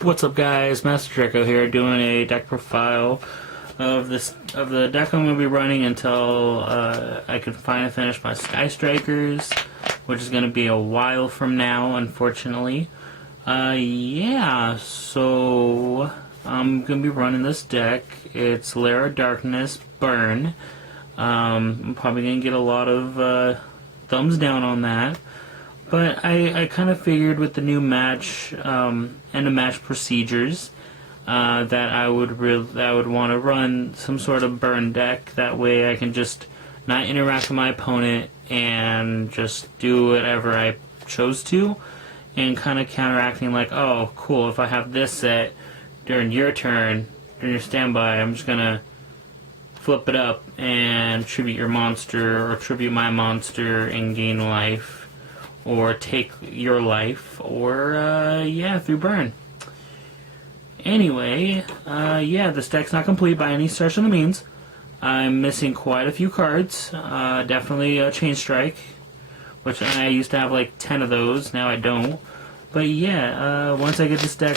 What's up, guys? Master Draco here, doing a deck profile of the deck I'm going to be running until I can finally finish my Sky Strikers, which is going to be a while from now, unfortunately. Yeah, so I'm going to be running this deck. It's Lair of Darkness Burn. I'm probably going to get a lot of thumbs down on that. But I kind of figured with the new match and the match procedures that I would want to run some sort of burn deck. That way I can just not interact with my opponent and just do whatever I chose to, and kind of counteracting like, oh cool, if I have this set during your turn, during your standby, I'm just gonna flip it up and tribute your monster or tribute my monster and gain life. Or take your life, or, yeah, through burn. Anyway, yeah, this deck's not complete by any stretch of the means. I'm missing quite a few cards. Definitely a Chain Strike, which I used to have like 10 of those, now I don't. But yeah, once I get this deck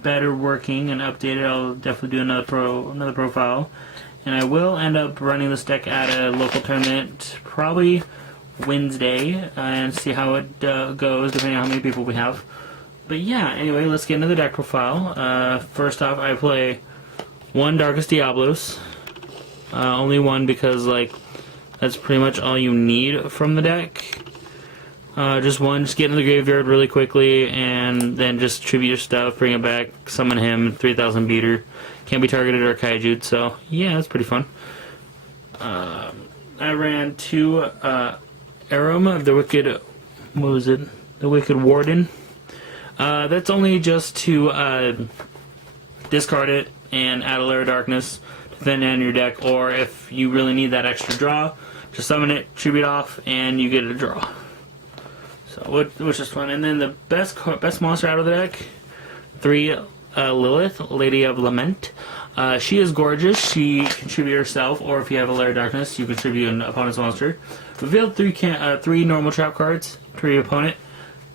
better working and updated, I'll definitely do another profile. And I will end up running this deck at a local tournament, probably Wednesday, and see how it goes depending on how many people we have. But yeah, anyway, let's get into the deck profile. First off, I play one Darkest Diablos. Only one because, like, that's pretty much all you need from the deck. Just one, just get in the graveyard really quickly, and then just tribute your stuff, bring it back, summon him, 3000 beater. Can't be targeted or kaiju'd, so yeah, that's pretty fun. I ran two Aroma of the Wicked, what was it? The Wicked Warden. That's only just to discard it and add a Lair of Darkness to then end your deck, or if you really need that extra draw, just summon it, tribute off, and you get a draw. So, which is fun. And then the best monster out of the deck, 3 Lilith, Lady of Lament. She is gorgeous. She can tribute herself, or if you have a Lair of Darkness, you can tribute an opponent's monster. Revealed 3 normal trap cards to your opponent,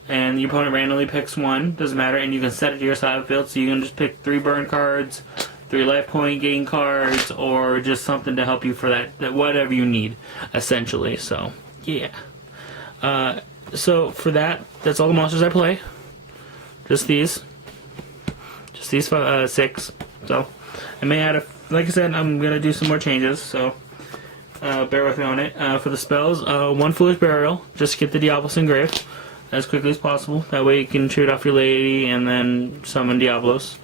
and the opponent randomly picks one, doesn't matter, and you can set it to your side of the field, so you can just pick 3 burn cards, 3 life point gain cards, or just something to help you for that whatever you need, essentially. So, yeah. So, for that's all the monsters I play. Just these. Just these 6. So, I may add like I said, I'm going to do some more changes, so bear with me on it. For the spells, 1 Foolish Burial, just to get the Diablos engraved as quickly as possible. That way you can trade off your lady and then summon Diablos.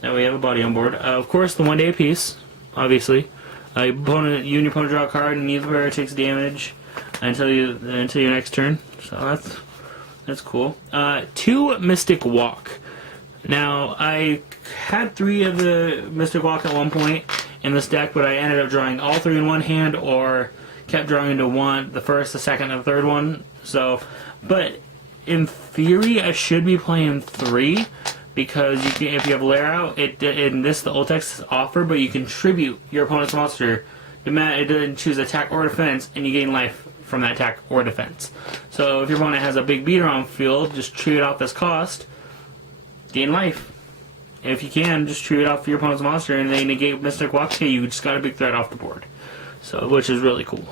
That way you have a body on board. Of course, the 1 day apiece, obviously. You and your opponent draw a card, and neither player takes damage until your next turn. So that's cool. 2 Mystic Walk. Now, I had 3 of the Mystic Walk at one point in this deck, but I ended up drawing all 3 in one hand, or kept drawing into one, the first, the second, and the third one. So, but in theory, I should be playing 3, because you can, if you have Lair out, in this, the old text is offer, but you can tribute your opponent's monster. It doesn't choose attack or defense, and you gain life from that attack or defense. So if your opponent has a big beater on field, just tribute off this cost, gain life. If you can, just tribute off your opponent's monster and they negate Mystic Walk, okay, you just got a big threat off the board. So, which is really cool.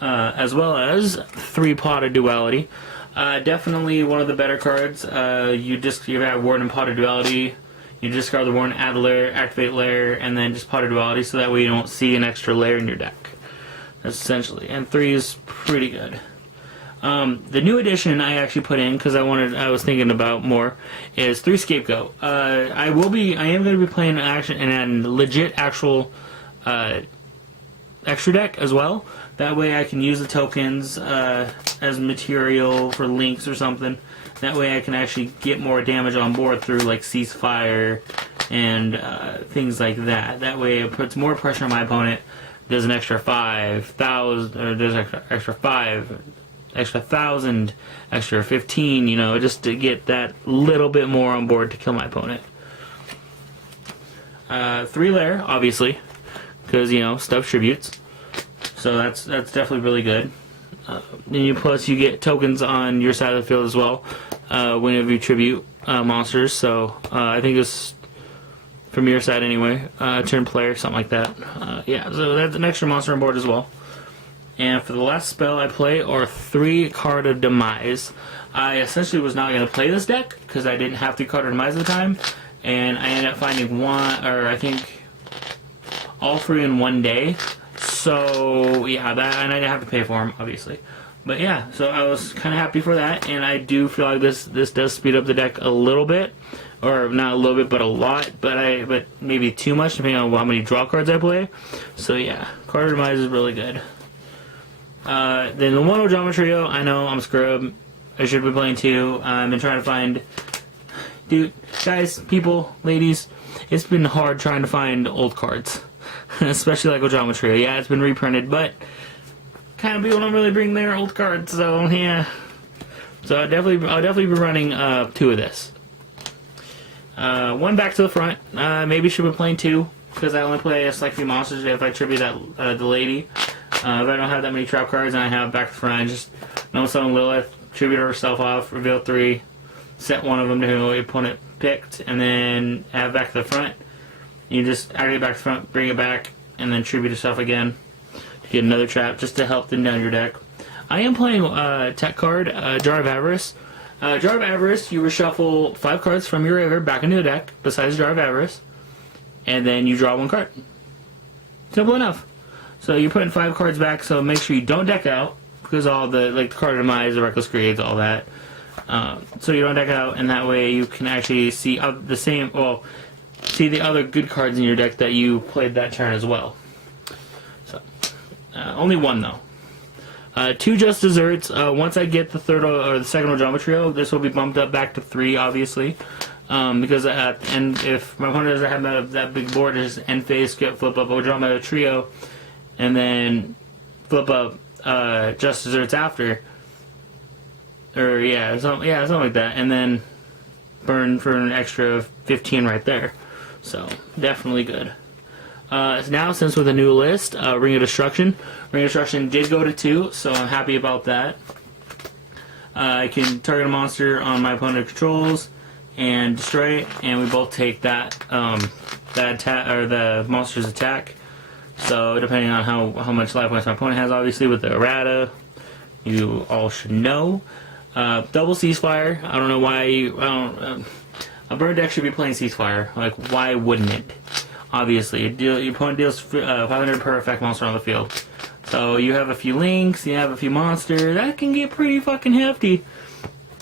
As well as 3 Pot of Duality. Definitely one of the better cards. You have Warden and Pot of Duality. You discard the Warden, add a Lair, activate Lair, and then just Pot of Duality, so that way you don't see an extra Lair in your deck. That's essentially. And 3 is pretty good. The new addition I actually put in, because I was thinking about more, is 3 Scapegoat. I am going to be playing in a legit actual extra deck as well. That way I can use the tokens as material for links or something. That way I can actually get more damage on board through like Ceasefire and things like that. That way it puts more pressure on my opponent. Does an extra 5,000, or does extra 5, extra 1,000, extra 15, you know, just to get that little bit more on board to kill my opponent. 3 Lair, obviously, because, you know, stuff tributes. So that's definitely really good. Plus you get tokens on your side of the field as well whenever you tribute monsters. So I think it's from your side anyway. Turn player, something like that. Yeah, so that's an extra monster on board as well. And for the last spell I play are 3 Card of Demise. I essentially was not going to play this deck because I didn't have 3 Card of Demise at the time, and I ended up finding one, or I think all 3 in one day. So yeah, and I didn't have to pay for them, obviously. But yeah, so I was kind of happy for that, and I do feel like this does speed up the deck a little bit, or not a little bit, but a lot. But maybe too much depending on how many draw cards I play. So yeah, Card of Demise is really good. Then the One Drama Trio, I know I'm scrub. I should be playing 2. I've been trying to find, dude, guys, people, ladies. It's been hard trying to find old cards, especially like Drama Trio. Yeah, it's been reprinted, but kind of people don't really bring their old cards, so yeah. So I'll definitely be running 2 of this. 1 back to the front. Maybe should be playing 2 because I only play a select few monsters if I tribute that the lady. If I don't have that many trap cards and I have back to front, just no summon Lilith, tribute herself off, reveal 3, set one of them to who the opponent picked, and then have back to the front. You just activate back to front, bring it back, and then tribute yourself again to get another trap just to help thin down your deck. I am playing tech card, Jar of Avarice. Jar of Avarice, you reshuffle 5 cards from your graveyard back into the deck, besides Jar of Avarice, and then you draw 1 card. Simple enough. So you're putting 5 cards back, so make sure you don't deck out, because all the Card of Demise, the Reckless Creates, all that. So you don't deck out, and that way you can actually see see the other good cards in your deck that you played that turn as well. So, only 1 though. 2 Just Desserts. Once I get the third or the second Drama Trio, this will be bumped up back to 3, obviously. Because if my opponent doesn't have that big board, just end phase, flip up Drama Trio, and then flip up Just Desserts after, or something like that, and then burn for an extra 15 right there. So definitely good. Now, since with a new list, Ring of Destruction did go to 2, so I'm happy about that. I can target a monster on my opponent controls and destroy it, and we both take that attack, or the monster's attack. So depending on how much life points my opponent has, obviously with the errata, you all should know. Double Ceasefire. I don't know why. A bird deck should be playing Ceasefire. Like, why wouldn't it? Obviously, your opponent deals 500 per effect monster on the field. So you have a few links, you have a few monsters. That can get pretty fucking hefty.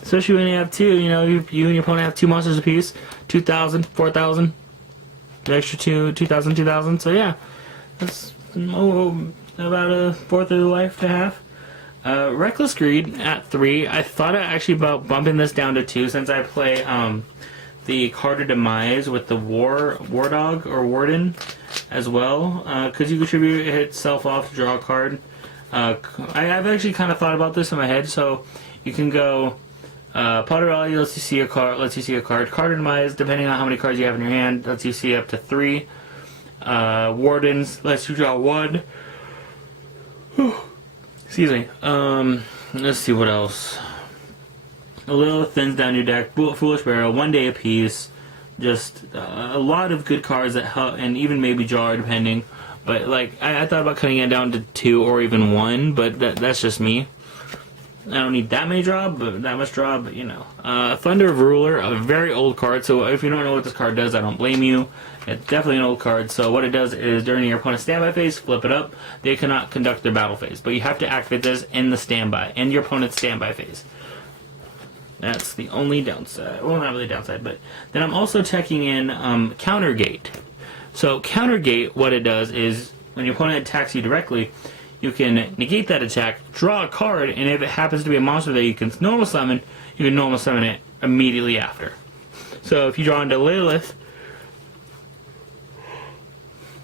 Especially when you have 2. You and your opponent have 2 monsters apiece. 2,000, 4,000. The extra 2,000, 2,000. So yeah. That's about a fourth of the life to have. Reckless Greed at 3. I thought actually about bumping this down to 2 since I play the Card of Demise with the War Dog or Warden as well. Because you contribute itself off to draw a card. I've actually kind of thought about this in my head. So you can go Potter Rally lets you see a card. Card of Demise, depending on how many cards you have in your hand, lets you see up to 3. Wardens lets you draw 1. Excuse me. Let's see what else. A little thins down your deck. Foolish Barrel, 1 day apiece. Just a lot of good cards that help, and even maybe Jar depending. But I thought about cutting it down to 2 or even 1, but that's just me. I don't need that much draw, but Thunder of Ruler, a very old card, so if you don't know what this card does, I don't blame you. It's definitely an old card, so what it does is during your opponent's standby phase, flip it up. They cannot conduct their battle phase, but you have to activate this in your opponent's standby phase. That's the only downside. Well, not really downside, but then I'm also checking in Countergate. So Countergate, what it does is when your opponent attacks you directly, you can negate that attack, draw a card, and if it happens to be a monster that you can normal summon, you can normal summon it immediately after. So if you draw into Lilith,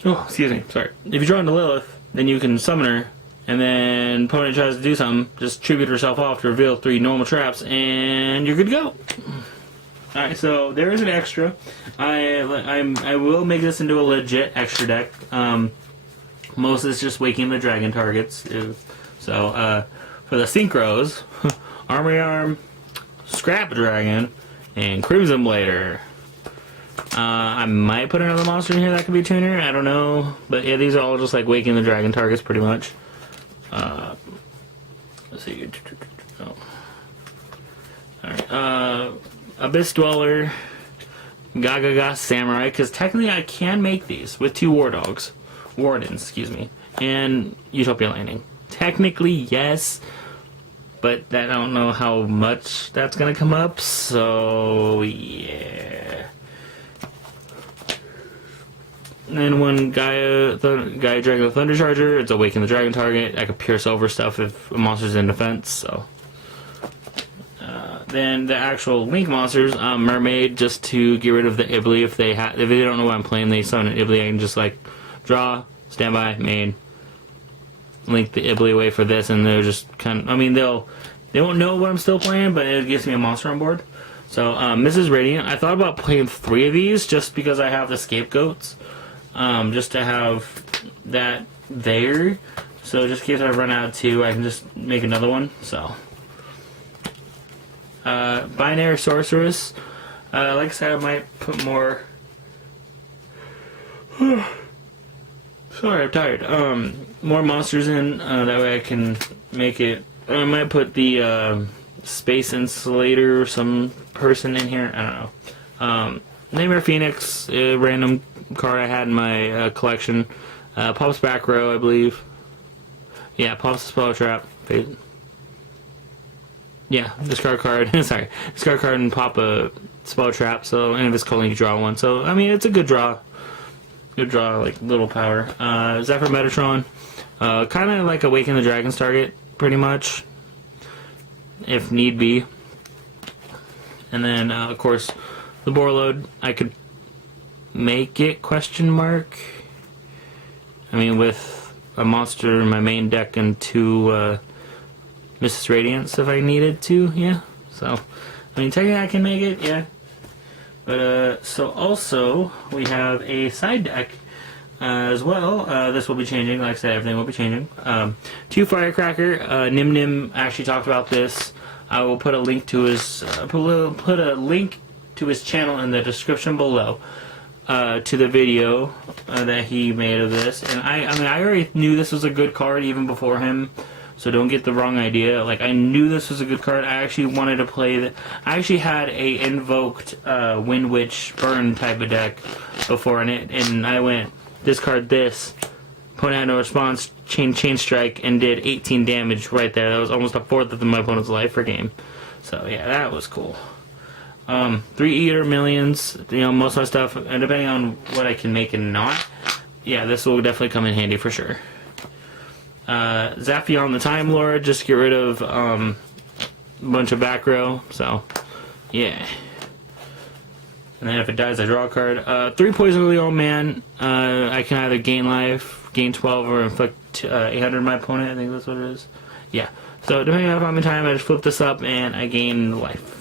if you draw into Lilith, then you can summon her, and then opponent tries to do something, just tribute herself off to reveal 3 normal traps, and you're good to go. Alright, so there is an extra. I will make this into a legit extra deck. Most is just waking the dragon targets. So for the synchros, Armory Arm, Scrap Dragon, and Crimson Blader. I might put another monster in here that could be a tuner. I don't know, but yeah, these are all just like Waking the Dragon targets, pretty much. Let's see. Oh. All right. Abyss Dweller, Gagaga Samurai, because technically I can make these with 2 Wardens, excuse me, and Utopia Landing. Technically, yes, but I don't know how much that's gonna come up. So yeah. And then one Gaia Dragon the Thunder Charger, it's Awaken the Dragon target. I could pierce over stuff if a monster's in defense, so. Then the actual Link monsters, Mermaid, just to get rid of the Ibli if they don't know what I'm playing, they summon an Ibli, I can just like draw, standby, main, link the Ibli away for this, and they're just kind of, I mean, they won't know what I'm still playing, but it gives me a monster on board. So, Mrs. Radiant, I thought about playing 3 of these just because I have the Scapegoats. Just to have that there, so just in case I run out of 2, I can just make another one. So, Binary Sorceress, like I said, I might put more. Sorry, I'm tired. More monsters in, that way I can make it. I might put the Space Insulator or some person in here. I don't know. Nightmare Phoenix, a random card I had in my collection. Pops back row, I believe. Yeah, Pops Spell Trap. Yeah, discard card. Sorry, discard card and pop a Spell Trap. So, and if it's calling, you draw one. So, I mean, it's a good draw. Good draw, like little power. Zephyr Metatron, kind of like Awaken the Dragon's target, pretty much, if need be. And then, of course, the Borload, I could make it question mark. I mean, with a monster in my main deck and 2 Mrs. Radiance if I needed to, yeah. So, I mean, technically I can make it, yeah. But, so also, we have a side deck as well. This will be changing, like I said, everything will be changing. 2 Firecracker, Nyhmnim actually talked about this. I will put a link to his, put a link to his channel in the description below, to the video that he made of this. And I mean, I already knew this was a good card even before him, so don't get the wrong idea. Like, I knew this was a good card. I actually wanted to play that. I actually had a invoked Wind Witch Burn type of deck before, and I went discard this, opponent had no response, chain strike, and did 18 damage right there. That was almost a fourth of my opponent's life per game. So yeah, that was cool. 3 Eater Millions, you know, most of my stuff, and depending on what I can make and not, yeah, this will definitely come in handy for sure. Zaphion the Time Lord, just get rid of a bunch of back row, so yeah. And then if it dies, I draw a card. 3 Poison Lily Old Man, I can either gain life, gain 12, or inflict 800 on my opponent, I think that's what it is. Yeah, so depending on how many time, I just flip this up and I gain life.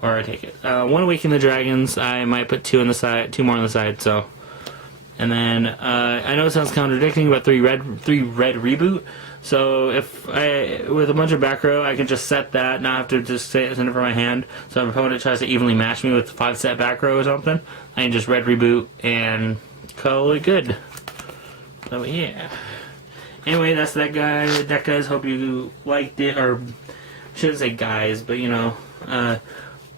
Or I take it. 1 Awaken the Dragons, I might put 2 on the side, 2 more on the side, so. And then, I know it sounds contradicting, but 3 red reboot. So if with a bunch of back row, I can just set that, not have to just send it from my hand. So if an opponent tries to evenly match me with 5 set back row or something, I can just red reboot and call it good. So yeah. Anyway, that's that guys. Hope you liked it, or I shouldn't say guys, but you know,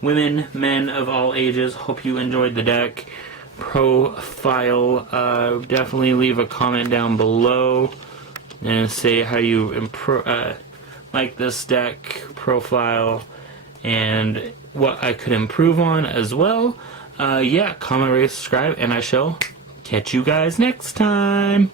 women, men of all ages, hope you enjoyed the deck profile. Definitely leave a comment down below and say how you like this deck profile and what I could improve on as well. Yeah, comment, rate, subscribe, and I shall catch you guys next time.